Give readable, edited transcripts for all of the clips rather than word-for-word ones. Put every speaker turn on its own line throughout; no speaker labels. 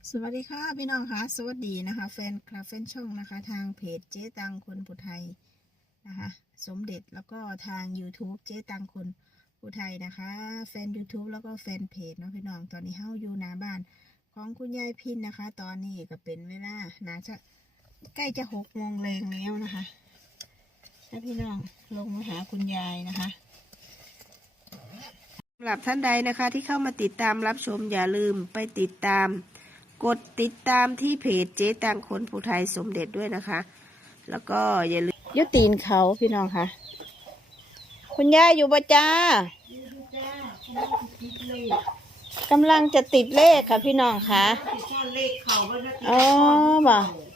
สวัสดีค่ะพี่น้องค่ะสวัสดีนะคะแฟนคลับแฟนช่องนะคะทางเพจเจ๊ตังคนผู้ไทยนะคะสมเด็จแล้วก็ทาง YouTube เจ๊ตังคนผู้ไทยนะคะแฟน YouTube แล้วก็แฟนเพจเนาะพี่น้องตอนนี้เฮาอยู่หน้าบ้านของคุณยายพินนะคะตอนนี้ก็เป็นเวลาน่าจะใกล้จะ6 โมงแรงแล้วนะคะให้พี่น้องลงมาหาคุณยายนะคะสำหรับท่านใดนะคะที่เข้ามาติดตามรับชมอย่าลืมไปติดตามกดติดตามที่เพจเจ๊ตังคนผู้ไทยสมเด็จด้วยนะคะแล้วก็อย่าลืมยุตีนเขาพี่น้องค่ะคุณย่าอยู่บ่จ้ากำลังจะติดเลขค่ะพี่น้องค่ะอ๋อบ่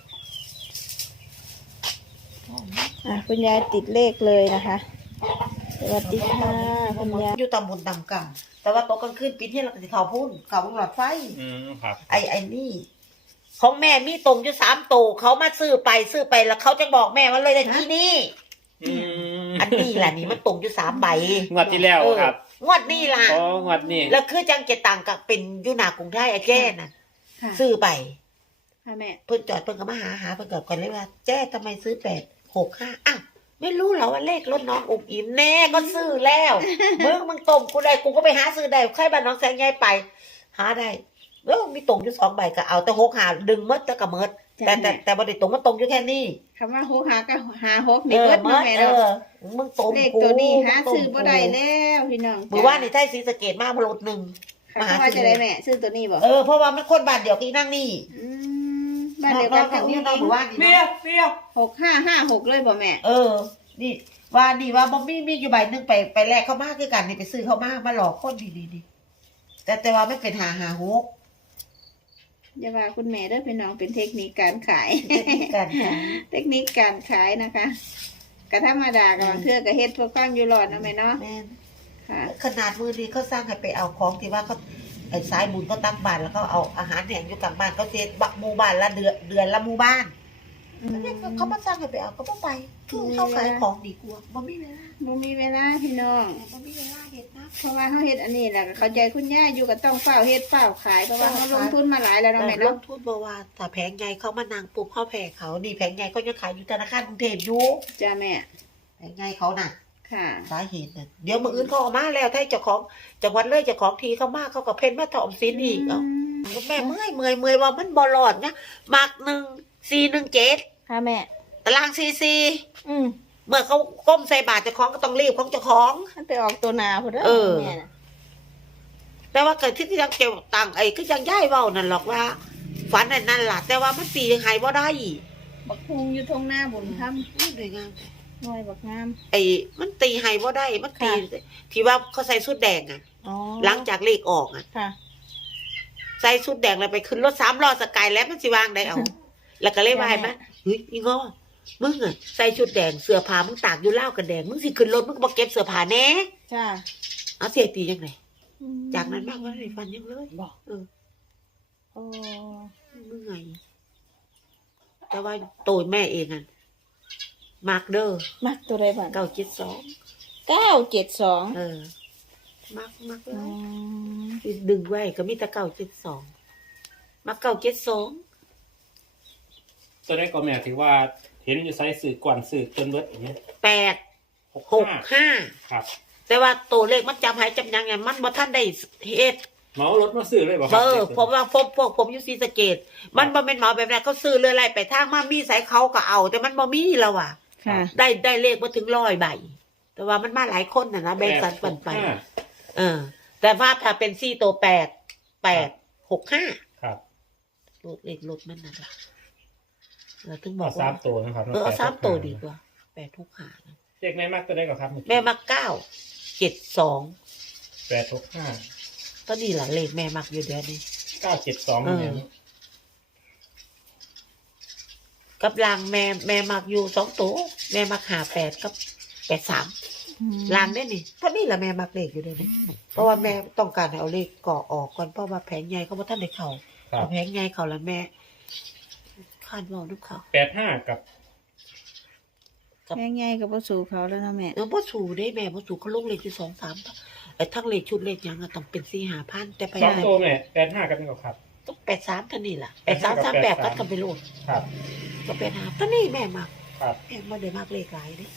คุณยายติดเลขเลยนะคะสวัสดีค่ะคุณยาย
อยู่ตำบลตำกำแต่ว่าตกกลางคืนปิดเนี่ยเราก็จะเข้าพุ่นเข้าวงหลอดไฟ
ครับ
ไอ้นี่ของแม่มีตรงอยู่3 โตเขามาซื้อไปแล้วเขาจะบอกแม่ว่าเลยได้ที่นี่อันนี้แหละนี่มันตรงอยู่3 ใบ
งวดที่แล้วครับ
งวดนี้ล่ะ
อ๋องวดนี้
แล้วคือจังเจตังกับเป็นอยู่หน้ากรุงไทยไอ้แจ้น่ะซื้อไป
ค่ะแม่
เพิ่นจอดเพิ่นก็มาหาเพิ่นก็ก่อนเลยว่าแจ้ทำไมซื้อ865อ้าวไม่รู้เหรอว่าเลขรถน้องอุ๋มอิ๋มแน่ก็ซื้อแล้วมึงต้มกูได้กูก็ไปหาซื้อได้ใครบ้านน้องแสงใหญ่ไปหาได้มีตรงอยู่2 ใบก็เอาแต่6หาดึงมดแต่ก็มดแต่บ่ได้ตรงมันตรงอยู่แค่นี้
คำว่าหกหาก็หาหกนี่เบิดมาแม่เนาะ
มึงต้ม
เลขตัวนี้หาซื้อบ่ได้แล้วพี่น้อง
มื้อวานนี่ไทยศรีสะเกษมาบ่รถนึง
มาหาว่าจะได้แม่ซื้อตัวนี้บ่
เพราะว่ามันคนบ้านเดียวกันนั่งนี่
บ้านเดียวกันกับนี่
เมีย
6556เลยบ่แม่
นี่ว่าบ่มีอยู่ใบนึงไปแลกเข้ามาคือกันนี่ไปซื้อเข้ามาหลอกคนนี่แต่ว่าไม่เป็น556
อย่าว่าคุณแม่เด้อพี่น้องเป็นเทคนิคการขายเทคนิคการขายนะคะก็ธรรมดากับเทื่อก็เฮ็ดเพื่อความอยู่รอดเนาะแม่เนาะ
ค่ะขนาดมือดีเขาสร้างให้ไปเอาของที่ว่าเขาไอ้สายบุญเขาตั้งบ้านแล้วเขาเอาอาหารแห้งอยู่กลางบ้านเขาเซ็ตบักหมู่บ้านละเดือนละหมู่บ้านเขามาสร้างให้ไปเอาก็ต้องไปคือเขาขายของดีกว่าบ่มีเวลา
พี่น้อง
บ่มีเวลาเฮ็ดนะ
เพราะว่าเขาเฮ็ดอันนี้แหละเข้าใจคุณย่าอยู่ก็ต้องเฝ้าเฮ็ดเฝ้าขายเพราะว่าเขาลงทุนมาหลายแล้วเนาะแม่เนาะ
ลงทุนบ่ว่าถ้าแผงใหญ่เขามานั่งปุ๊บเขาแผงเขานี่แผงใหญ่เขายังขายอยู่ธนาคารกรุงเทพอยู่
จ้าแม่
แผงใหญ่เขาน่ะ
ค่ะ
สาเหตุน่ะเดี๋ยวมื้ออื่นเขาออกมาแล้วถ้าเจ้าของจังหวัดเลยเจ้าของทีเขามาเขาก็เพ่นมาถอมสินอีกแม่เมื่อยว่ามันบ่รอดนะมัก1417
ค่ะแม่
ตาราง44เมื่อเขาก้มใส่บาตรเจ้าของก็ต้องรีบของเจ้าของ
ไปออกตัวนาพุ่นเด้อแม่น่ะ
แต่ว่าเกิดที่ยังเก็บตังค์คือยังย้ายเว้านั่นหรอกว่าฝันนั่นล่ะแต่ว่ามันตีให้บ่ได้
บักพุงอยู่ทงหน้าบุญธรรม
ด้วยงาม
น้อยบักงาม
มันตีให้บ่ได้มันตีที่ว่าเขาใส่ชุดแดงอ่ะหลังจากเลขออกอ่ะใส่ชุดแดงแล้วไปขึ้นรถ3 ล้อสกายแล้วมันสิวางได้เอาแล้วก็เลยว่าให้มั้ยเฮ้ยอีงอมึงอ่ะใส่ชุดแดงเสื้อผ้ามึงตากอยู่ลาวกันแดงมึงสิขึ้นรถมึงก็บ่เก็บเสื้อผ้าแน่
จ้า
เอาเสียตีจังได๋จากนั้นมากว่าได้ฟันยังเลย
บอก
มึงไงแต่ว่าโตแม่เองอ่ะมักเด้อ
มักตัวใดบ้าง
972มักเลยดึงไว้ก็มีแต่972มัก972
ตัวนี้ก็แม่ถือว่าเห็นอยู่ไซส์สื่อกวนสื่อจนเบิดอย่างเงี้ย
865ครับแต่ว่าตัวเลขมันจำหายจำยังไงมันบ่ทันได้เฮ็ด
เหมารถมาซื้อเลยบ่ครับ
ผมว่าพวกผมอยู่ศรีสะเกษมันบ่แม่นเหมาแบบนั้นเขาซื้อเรื่อยๆไปทางมามีสายเขาก็เอาแต่มันบ่มีแล้วว่ะได้เลขบ่ถึง100 ใบแต่ว่ามันมาหลายคนน่ะนะแบ่งสันปันไปแต่ว่าถ้าเป็น4 ตัว865
ครับ
เลขรถมันน่ะเราถึงบอก
ว่า3 ตัวนะครับ
เอา3 ตัวดีกว่า865
เลขแม่มักตัวใดก็ครับ
แม่มัก972
865
ก็นี่ล่ะเลขแม่มักอยู่เดี๋ยวนี้
972เนี่ย
กับลางแม่มักอยู่2 ตัวแม่มัก58กับ83ลางได้นี่เท่านี้ล่ะแม่มักเลขอยู่เดี๋ยวนี้เพราะว่าแม่ต้องการให้เอาเลขก่อออกก่อนเพราะว่าแผงใหญ่เขาบ่ทันได้เข้าแผงใหญ่เข้าแล้วแม่คาดเว้านำเขา
85กับ
แม่ใหญ่กับบ่สู่เขาแล้วนะแม่
บ่สู่ได้แม่บ่สู่เขาลงเลขอยู่2-3ทั้งเลขชุดเลขหยังต้องเป็น4-5,000แต่ไป
2 ตัวแม่85กับนี่ก็ครับ
ต้อง83ตัวนี้ล่ะ8338ก็ไปโลด
ครับ
ก็เป็นหาตัวนี้แม่มัก
ครับ
แม่บ่ได้มักเลขหลายเด้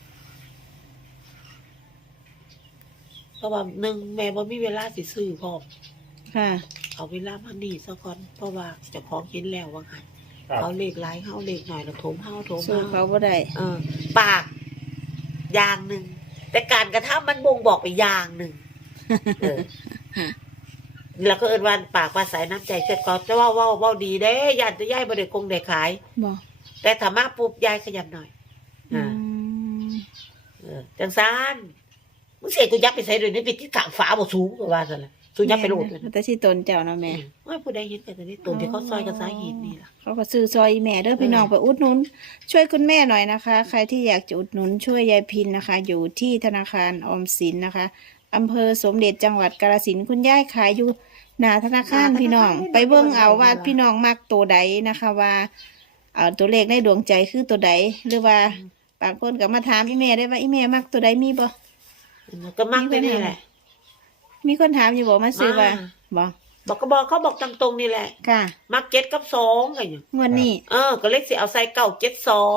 เพราะว่าหนึ่งแม่บ่มีเวลาสิซื้อพร้อม
ค่ะ
เอาเวลามานี่ซะก่อนเพราะว่าเจ้าของเห็นแล้วว่าหั่น
ครับ
เขาเลขหลายเฮาเลขหน่อยแล้วโถมเฮา
สู้เขาบ่ได้
ปากอย่างหนึ่งแต่การกระทำมันบ่งบอกไปอย่างหนึ่งเออแล้วก็เอิ้นว่าปากว่าสายน้ำใจเสร็จก่อนแต่ว่าเว้าดีเด้ญาติยายบ่ได้คงได้ขาย
บ่
แต่ถ้ามาปุ๊บยายขยับหน่อย
อืม
จังซานมึงเสียกูยับไปใส่ด้วยนี่ไปที่ข้างฝาบ่สูงก็ว่าซั่นล่ะสูยับไปโลดเลย
แต่ที่ตนเจ้านะแม่
ว่าผู้ใดเห็นแต่นี้ตัวที่เขาซอยกับสาหินนี่ล่ะ
เขาก็ซื้อซอยแม่เด้อพี่น้องไปอุดหนุน ช่วยคุณแม่หน่อยนะคะ ใครที่อยากจะอุดหนุนช่วยยายพินนะคะ อยู่ที่ธนาคารออมสินนะคะอำเภอสมเด็จจังหวัดกาฬสินธุ์คุณยายขายอยู่หน้าธนาคารพี่น้อง ไปเบิ่งเอาว่าพี่น้องมักตัวใดนะคะ ว่าตัวเลขในดวงใจคือตัวใดหรือว่าบางคนก็มาถามอีแม่ได้ว่าอีแม่มักตัวใดมีบ่
ก็มักไปนี่แหละ
มีคนถามอยู่บ่มาซื้อว่าบ่
บอกก็บอกเขาบอกตามตรงนี่แหละ
ค่ะ
มักเจ็ดกับสองไงอย่าง
งวดนี้
ก็เลขสิเอาใส่เก้าเจ็ดสอง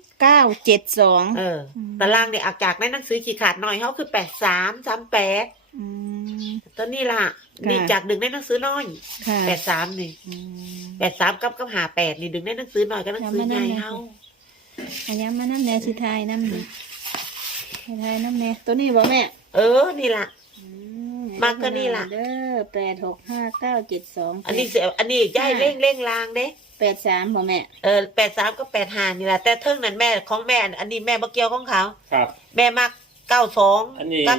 972
ตารางเนี่ยอากจากในหนังสือขีดขาดหน่อยเขาคือ8338
อืม
ตัวนี้ล่ะ
ค่ะ
นี่จากดึงในหนังสือน้อย
ค่ะ
83นี่
อืม
83กับ58นี่ดึงในหนังสือน้อยกับหนังสือใหญ่เฮา
อันนี้มาน้ำแน่สิทายน้ำนี่สิทายน้ำแน่ตัวนี้บ่แม่
นี่ล่ะ มากก็นี่ล่ะ
เด้อ865 972
อันนี้ย้ายเร่งลางเด้
83บ่แม่
83กับ85นี่ล่ะแต่เทิงนั้นแม่ของแม่อันนี้แม่บ่เกี่ยวของเขา
ครับ
แม่มัก92
อันนี้
กับ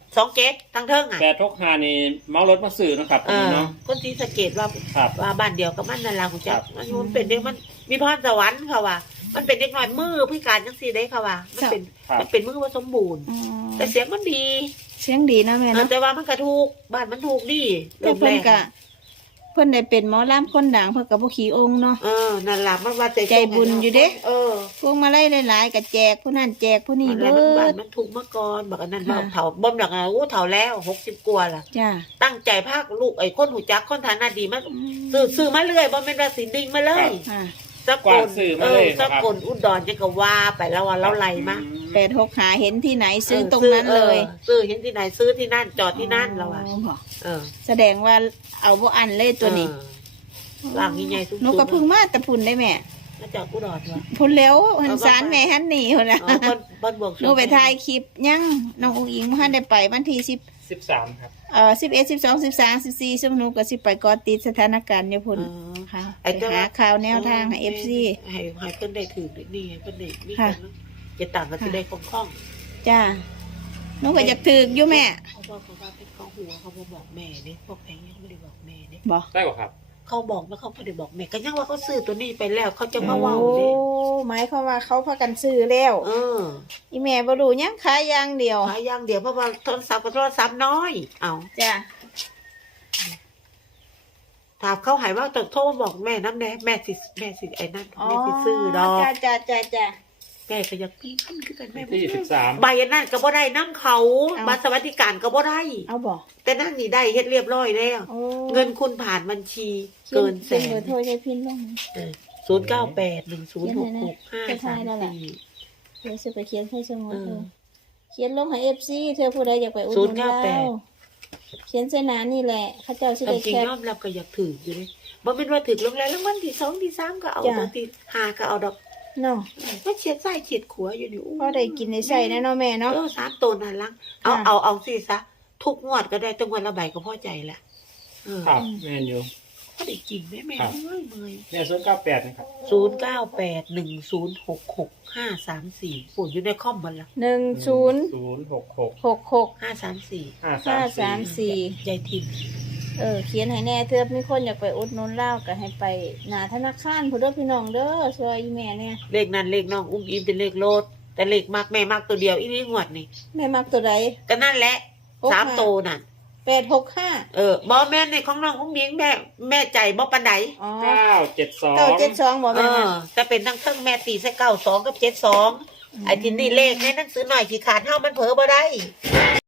27ทั้งเทิงอ่ะ
865นี่เมารถมาซื้อนะครับอันนี้เนาะ
คนที่สังเกตว่า
ครับ
ว่าบ้านเดียวกับมันนั่นล่ะคุณจั
ครั
ก
บ
มันเป็นเด็กมันมีพรสวรรค์ค่ะว่า มันเป็นเด็กน้อยมือพิการจังซี่เด้ค่ะว่ามันเป็นมือบ่สมบูรณ์
อ๋อ
แต่เสียงมันดี
เสียงดีนะแม่เนาะ
แต่ว่ามันก็ถูกบ้านมันถูกดี
แต่เพิ่นก็เพิ่นได้เป็นหมอลำคนดังเพิ่นก็บ่ขี้องค์เนาะ
นั่นล่ะมันว่า
ใจบุญอยู่เด้ พวงมาลัยหลายๆก็แจกผู้นั้นแจกผู้นี้
นี่
เบิ
เบิดบ้าน
ด
มันถูกมาก่อนบักอันนั้น
ค่ะ
ว่าเฒ่าบ่มดอกอ่ะเฒ่าแล้ว60กว่าล่ะ
จ้า
ตั้งใจพากลูกไอ้คนหูจักคนฐานะดีมันซื้อมาเรื่อยบ่แม่นว่าสิดิ่งมาเลย
ค่ะ
สัก
กวาดซื้อมาเลย
สัก
ครับ
คนอุดรจังก็ว่าไปแล้วว่าเราไล่มา
86หาเห็นที่ไหนซื้อตรงนั้นเลย
ซื้อเห็นที่ไหนซื้อที่นั่นจอดที่นั่นแล้วอ่ะ
อ๋อ แสดงว่าเอาบ่อันเลยตัวนี้
หลังใหญ่ๆสูงๆ
หนูก็เพึ่งมาแต่พุ่นได้แม่
มาจอดอุดรวะ
พุ่นแล้วหันสารแม่หันหนีพุ่นนะ
บ้านบวก
หนูไปถ่ายคลิปยังน้องอุ้งอิงบ่ทันได้ไปวันที่
13ครับ
11 12 13 14ซึ่งหนูก็สิไปเกาะติดสถานการณ์อยู่พุ่นค่ะไปหาข่าวแนวทางให้ FC
ให้เพิ่นได้ถือนี่ให้เพิ่นได้มีกันจะต่างกันสิได้คล่อง
จ้าหนูก็อยากถึกอยู่แม่
เขาบอกว่าเป็นเขาหัวเขาบอกแม่เนี่ยพวกแพงยังไม่ได้บอกแม่เนี่ย
บ่
ได้กว่าครับ
เขาบอกแล้วเขาไม่ได้บอกแม่ก็ยังว่าเขาซื้อตัวนี้ไปแล้วเขาจะมาเว่าเลย
หมายความว่าเขาพากันซื้อแล้ว อีแม่บ่รู้ยังขายอย่างเดียว
ขายอย่างเดียวเพราะว่าโทรศัพท์กับโทรศัพท์น้อย เอา
จ้า
ถามเขาหายว่าต้องโทรมาบอกแม่น้ำแน่แม่สิไอ้นั่นแม่สิซื้อดอก
จ้า
แม่ก็อยากมีขั้นคือกันแม่
ที่13
ใบอันนั้นก็บ่ได้น้ำเขาบัตรสวัสดิการก็บ่ได้
เอาบ่
แต่นั่นนี่ได้เฮ็ดเรียบร้อยแล้ว
โอ้
เงินคุณผ่านบัญชีเกินแส
เบอน ร์โทรยายพินลง
0981066534
เดี๋ยวสิไปเขียนให้สมุดเขียนลงให้ FC เธอผู้ใดอยากไปอุดหนุนเราเขียนใส่หนานี่แหละเขาเจ้าสิ
แต่
ได้
จริง
แคป
ยอมรับก็อยากถืออยู่เลยบ่แม่นว่าถือลงแล้วรางวัลที่2ที่3ก็เอา
จ้ะ
ดอกที่5ก็เอาดอก
เนาะ
ก็เฉียดไส้เฉียดขัวอยู่นี่
พอได้กินได้ใส่แน่เนาะแม่เนาะ
3ตัวนั่นลังเอาสิซะทุกงวดก็ได้ตั้งวันละใบก็พอใจละ
ครับแม่นอยู่
ก็ได้กินแม่เมื่อย
เนี่ย098นะครับ
0981066534ปู่อยู่ในคอมมันละ
066
1066
534
534
ยายทิม
เขียนให้แน่เธอมีคนอยากไปอุดหนุนเล่าก็ให้ไปหน้าธนาคารผู้เด้อพี่น้องเด้อช่วยอีแม่เนี่ย
เลขนั้นเลขน้องอุ้มอิมเป็นเลขโลดแต่เลขมากแม่มากตัวเดียวอีนี่งวดนี่
แม่มักตัวใด
ก็นั่นแหละ3ตัวนั่น
865
บ่แม่นในของน้องอุ้มอิมแม่ใจบ่ปานใด
อ๋อ
972
972บ่แม่นะ
จะเป็นทั้งเครื่องแม่ตีใส่92กับ72ไอ้ที่นี่เลขในหนังสือหน่อยขี้ขาดเฮามันเผลอบ่ได้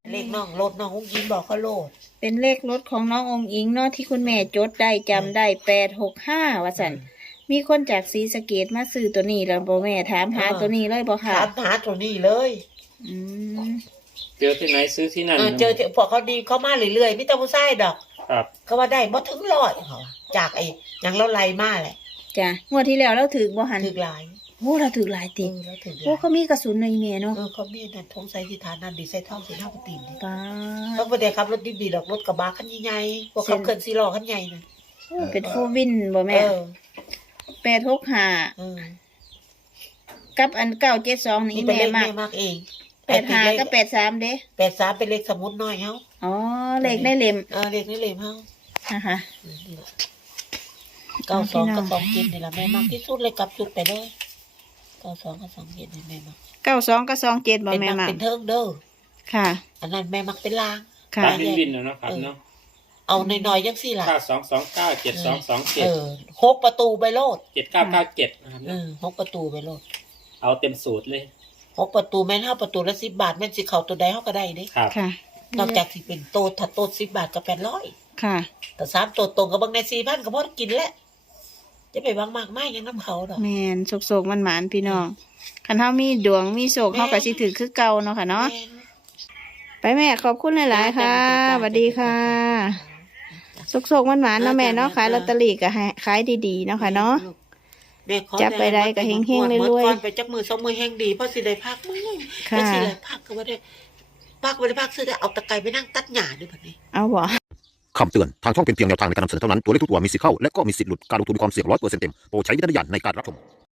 เลขน้องรถน้องอุ้งยิ้มบอกเขาโลด
เป็นเลขรถของน้ององอิงเนาะที่คุณแม่จดได้จำได้865ว่าซั่นมีคนจากศรีสะเกษมาซื้อตัวนี้แล้วบ่แม่ถามหาตัวนี้เลยบ่ค่ะ
ถามหาตัวนี้เลย
อืม
เจอที่ไหนซื้อที่นั่น
เจอพวกเขาดีเขามาเรื่อยๆมิตรผู้ชายดอก
ครับ
เขาว่าได้บ่ถึง100เขาว่าจากไอ้หยังเราไล่มาแหละ
จ้ะงวดที่แล้วเราถือบ่หัน
ถึกหลาย
โอ้เราถือหลายติ
แล้วถึกห
โอ้
ลาย
เขามีกระสุนในแม่เนาะ
เขามีนั่นทงใส่ที่ฐานนั่นดีใส่ท่องใส่หน้าปตีนดิ
ป้า
เขาบ่ได้ขับรถดีๆดอกรถกระบะคันใหญ่ๆพวกเขาเคลื่อน4ล้อคันใหญ่น่ะ
เป็นโฟวินบ่แม่
เออ
865
เออ
กับอัน972นี่
นี่เป็น
แม่
เลข
มัก
แม่มากเอง
85กับ83เด้
83เป็นเลขสมุดน้อยเฮา
อ๋อเลขในเล่ม
เลขนี่เลขเฮา
นะคะ
นี่ล่ะ92กับ27นี่ล่ะแม่มากที่สุดเลยกลับจุดไปเลย92กับ27นี่แม่มาก
92กับ27บ่
เป็น
แม่
มัก
มัก
เป็นเทิงเด้อ
ค่ะ
อันนั้นแม่มักเป็นลาง
ค่ะ
ตามวินๆเนาะครับเนาะ
เอาน้อยๆจังซี่ล่ะ
92297227
6ประตูไปโลด
7997นะครับ
6ประตูไปโลด
เอาเต็มสูตรเลย
6ประตูแม่น5ประตูละ10 บาทแม่นสิเข้าตัวใดเฮาก็ได้เด้
ครับ
ค่ะ
นอกจากสิเป็นโตถ้าโต10 บาทก็800
ค่ะ
แต่3ตัวตรงก็เบิ่งใน4,000ก็พอกินแล้วจะไปหวังมากมายหยังนำเขาดอก
แม่นโศกๆมันหมานพี่น้องคันเฮามีดวงมีโศกเฮาก็สิถือคือเก่าเนาะค่ะเนาะ
แม่น
ไปแม่ขอบคุณหลายๆค่ะสวัสดีค่ะโศกๆมันหมานเนาะแม่เนาะขายลอตเตอรี่ก็ให้ขายดีๆเนาะค่ะเนาะ
แม่ขอ
จับไปได้ก็เฮงๆรวยๆ
หมดก่อนไปจักมือ2มือแฮงดีเพราะสิได้พักมื้อ
ค่ะ
จังสิได้พักก็บ่ได้พักบ่ได้พักซื้อได้เอาตะไคร้ไปนั่งตัดหญ้าด้วยบัดนี้
เอาบ่
คำเตือน ทางช่องเป็นเพียงแนวทางในการนำเสนอเท่านั้น ตัวเลขทุกตัวมีสิทธิ์เข้า และก็มีสิทธิ์หลุด การลงทุนมีความเสี่ยง100%เต็ม โปรดใช้วิจารณญาณในการรับชม